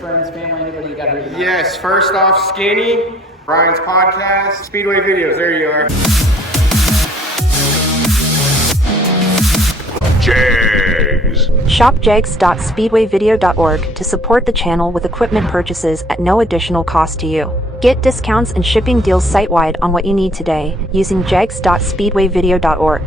Friends, family, anybody you got here? Yes, first off, Skinny, Brian's podcast, Speedway videos, there you are. Jags. Shop jags.speedwayvideo.org to support the channel with equipment purchases at no additional cost to you. Get discounts and shipping deals site-wide on what you need today using jags.speedwayvideo.org.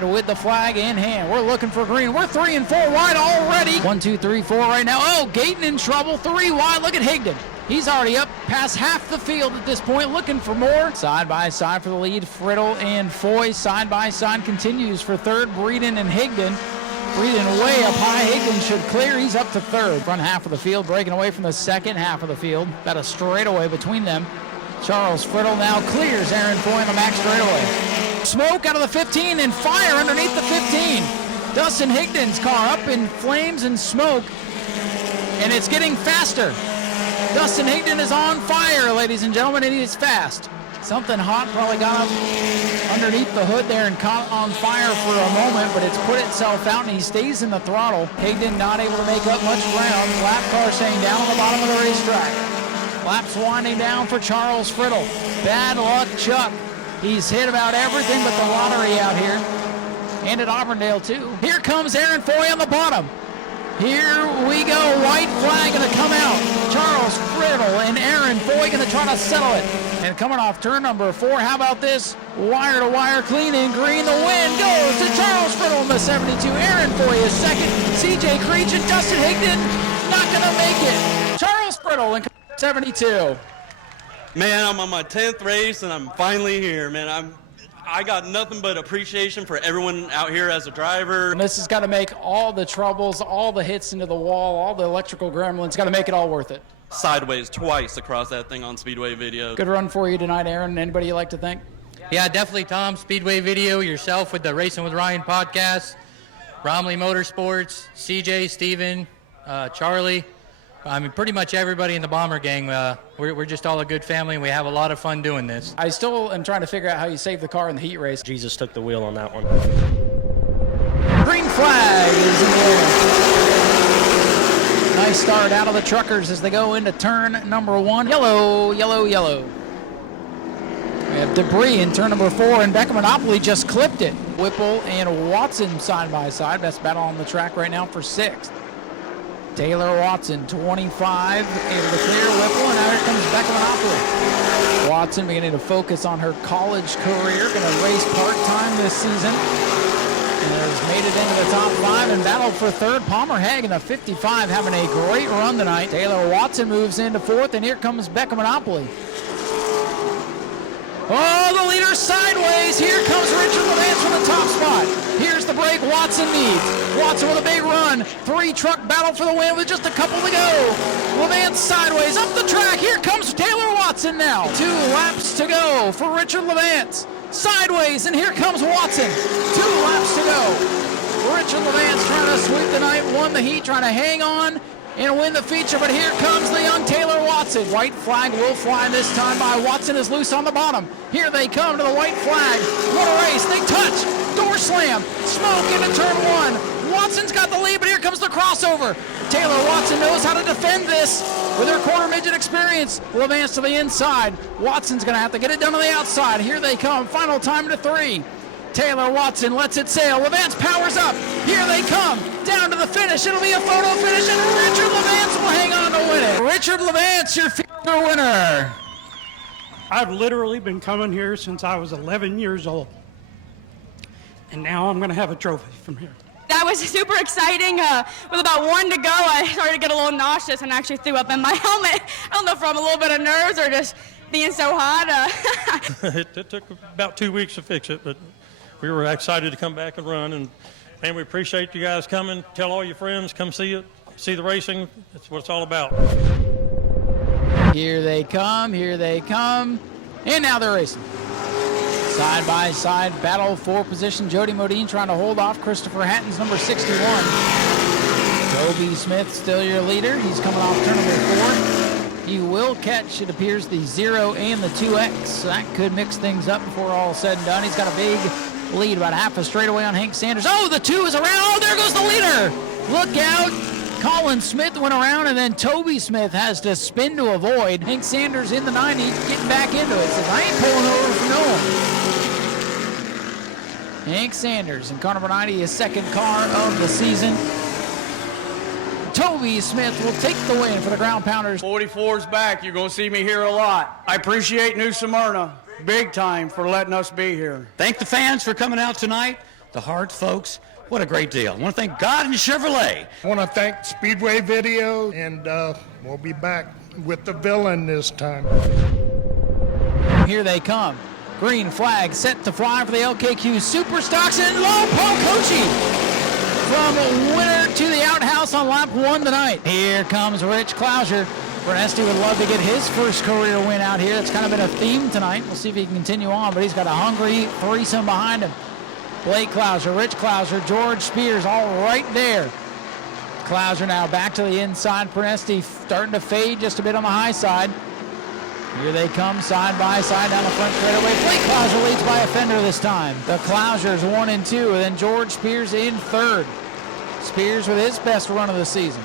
With the flag in hand, we're looking for green. We're 3 and 4 wide already. 1, 2, 3, 4 right now. Oh, Gayton in trouble. 3 wide. Look at Higdon. He's already up past half the field at this point, looking for more. Side by side for the lead. Friddle and Foy side by side continues for third. Breeden and Higdon. Breeden way up high. Higdon should clear. He's up to third. Front half of the field, breaking away from the second half of the field. Got a straightaway between them. Charles Friddle now clears Aaron Foy on the max straightaway. Smoke out of the 15 and fire underneath the 15. Dustin Higdon's car up in flames and smoke, and it's getting faster. Dustin Higdon is on fire, ladies and gentlemen, and he's fast. Something hot probably got up underneath the hood there and caught on fire for a moment, but it's put itself out and he stays in the throttle. Higdon not able to make up much ground. Lap car staying down on the bottom of the racetrack. Laps winding down for Charles Friddle. Bad luck, Chuck. He's hit about everything but the lottery out here. And at Auburndale, too. Here comes Aaron Foy on the bottom. Here we go. White flag going to come out. Charles Friddle and Aaron Foy going to try to settle it. And coming off turn number 4, how about this? Wire to wire, clean and green. The win goes to Charles Friddle in the 72. Aaron Foy is second. CJ Creech and Dustin Higdon not going to make it. Charles Friddle in 72. Man, I'm on my 10th race and I'm finally here, man. I got nothing but appreciation for everyone out here as a driver. And this has got to make all the troubles, all the hits into the wall, all the electrical gremlins, got to make it all worth it. Sideways twice across that thing on Speedway video. Good run for you tonight, Aaron. Anybody you like to thank? Yeah, definitely Tom, Speedway Video, yourself with the Racing with Ryan podcast, Romley Motorsports, CJ, Steven, Charlie. I mean, pretty much everybody in the Bomber gang. We're just all a good family, and we have a lot of fun doing this. I still am trying to figure out how you saved the car in the heat race. Jesus took the wheel on that one. Green flag is in the air. Nice start out of the truckers as they go into turn number 1. Yellow, yellow, yellow. We have debris in turn number 4, and Beckham Monopoly just clipped it. Whipple and Watson side by side. Best battle on the track right now for 6th. Taylor Watson, 25, able to clear Whipple, and now here comes Becca Monopoly. Watson beginning to focus on her college career, going to race part-time this season. And has made it into the top 5 and battled for 3rd. Palmer Haag in the 55 having a great run tonight. Taylor Watson moves into 4th, and here comes Becca Monopoly. Oh, the leader sideways. Here comes Richard Levance from the top spot. Here's the break Watson needs. Watson with a big run. 3-truck battle for the win with just a couple to go. Levance sideways up the track. Here comes Taylor Watson now. 2 laps to go for Richard Levance. Sideways, and here comes Watson. 2 laps to go. Richard Levance trying to sweep the night, won the heat, trying to hang on and win the feature, but here comes the young Taylor Watson. White flag will fly this time by. Watson is loose on the bottom. Here they come to the white flag. What a race. They touch. Door slam. Smoke into turn 1. Watson's got the lead, but here comes the crossover. Taylor Watson knows how to defend this with her quarter midget experience. Levance to the inside. Watson's going to have to get it done on the outside. Here they come. Final time to 3. Taylor Watson lets it sail. Levance powers up. Here they come. Down to the finish. It'll be a photo finish, and Richard Levance will hang on to win it. Richard Levance, your future winner. I've literally been coming here since I was 11 years old. And now I'm going to have a trophy from here. That was super exciting. With about 1 to go, I started to get a little nauseous and actually threw up in my helmet. I don't know if I'm a little bit of nerves or just being so hot. It took about 2 weeks to fix it, but we were excited to come back and run, and we appreciate you guys coming. Tell all your friends, come see it, see the racing. That's what it's all about. Here they come, and now they're racing. Side by side battle for position. Jody Modine trying to hold off Christopher Hatton's number 61. Toby Smith still your leader. He's coming off turn number 4. He will catch, it appears, the 0 and the 2X. So that could mix things up before all is said and done. He's got a big lead, about half a straightaway on Hank Sanders. Oh, the 2 is around. Oh, there goes the leader. Look out. Colin Smith went around, and then Toby Smith has to spin to avoid. Hank Sanders in the 90, getting back into it. Says, I ain't pulling over for no one. Hank Sanders in car number 90, his second car of the season. Toby Smith will take the win for the Ground Pounders. 44's back. You're going to see me here a lot. I appreciate New Smyrna big time for letting us be here. Thank the fans for coming out tonight. The Hart folks, what a great deal. I want to thank God and Chevrolet. I want to thank Speedway Video, and we'll be back with the villain this time. Here they come. Green flag set to fly for the LKQ Super Stocks, and Paul Kochi from winner to the outhouse on lap 1 tonight. Here comes Rich Clouser. Bernesti would love to get his first career win out here. It's kind of been a theme tonight. We'll see if he can continue on, but he's got a hungry threesome behind him. Blake Clouser, Rich Clouser, George Spears all right there. Clouser now back to the inside. Bernesti starting to fade just a bit on the high side. Here they come side by side down the front straightaway. Blake Clouser leads by a fender this time. The Clousers 1 and 2, and then George Spears in third. Spears with his best run of the season.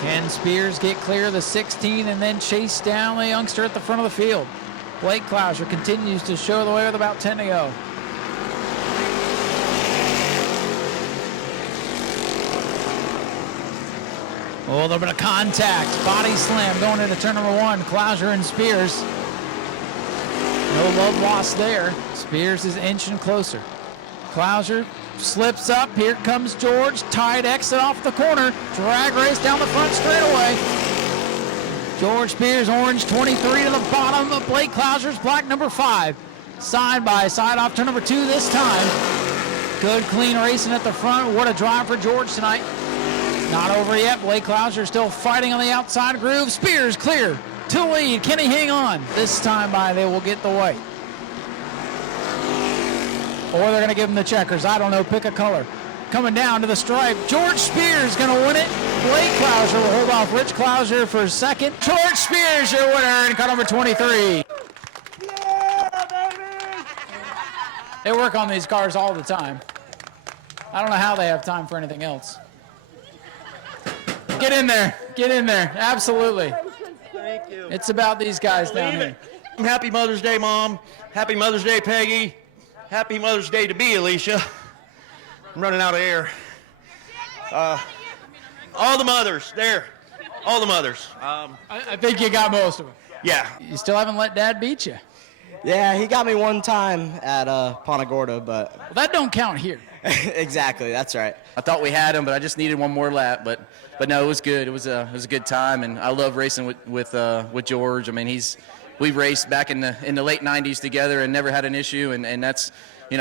Can Spears get clear of the 16 and then chase down the youngster at the front of the field? Blake Clouser continues to show the way with about 10 to go. Oh, a little bit of contact. Body slam going into turn number 1. Clouser and Spears. No love lost there. Spears is inching closer. Clouser slips up. Here comes George. Tight exit off the corner. Drag race down the front straightaway. George Spears, orange 23 to the bottom of Blake Clouser's black number 5. Side by side off turn number 2 this time. Good clean racing at the front. What a drive for George tonight. Not over yet. Blake Clouser still fighting on the outside groove. Spears clear to lead. Can he hang on? This time by they will get the white. Or they're going to give him the checkers. I don't know. Pick a color. Coming down to the stripe. George Spears going to win it. Blake Clouser will hold off Rich Clouser for second. George Spears, your winner in car number 23. Yeah, baby! They work on these cars all the time. I don't know how they have time for anything else. Get in there. Get in there. Absolutely. Thank you. It's about these guys down here. Happy Mother's Day, Mom. Happy Mother's Day, Peggy. Happy Mother's Day to be, Alicia. I'm running out of air. All the mothers, there. All the mothers. I think you got most of them. Yeah. You still haven't let Dad beat you. Yeah, he got me one time at Punta Gorda, but... Well, that don't count here. Exactly, that's right. I thought we had him, but I just needed one more lap. But no, it was good. It was a good time, and I love racing with George. I mean, we raced back in the late '90s together and never had an issue. And that's,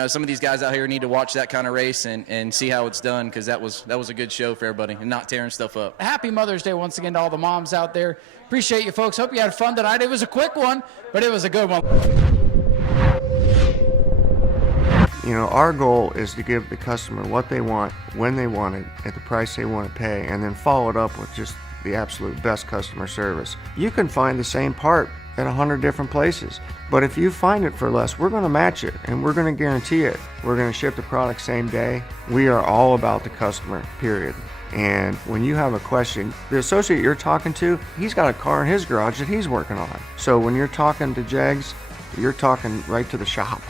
some of these guys out here need to watch that kind of race and see how it's done, because that was a good show for everybody and not tearing stuff up. Happy Mother's Day once again to all the moms out there. Appreciate you folks. Hope you had fun tonight. It was a quick one, but it was a good one. Our goal is to give the customer what they want, when they want it, at the price they want to pay, and then follow it up with just the absolute best customer service. You can find the same part at 100 different places, but if you find it for less, we're going to match it, and we're going to guarantee it. We're going to ship the product same day. We are all about the customer, period. And when you have a question, the associate you're talking to, he's got a car in his garage that he's working on. So when you're talking to Jags, you're talking right to the shop.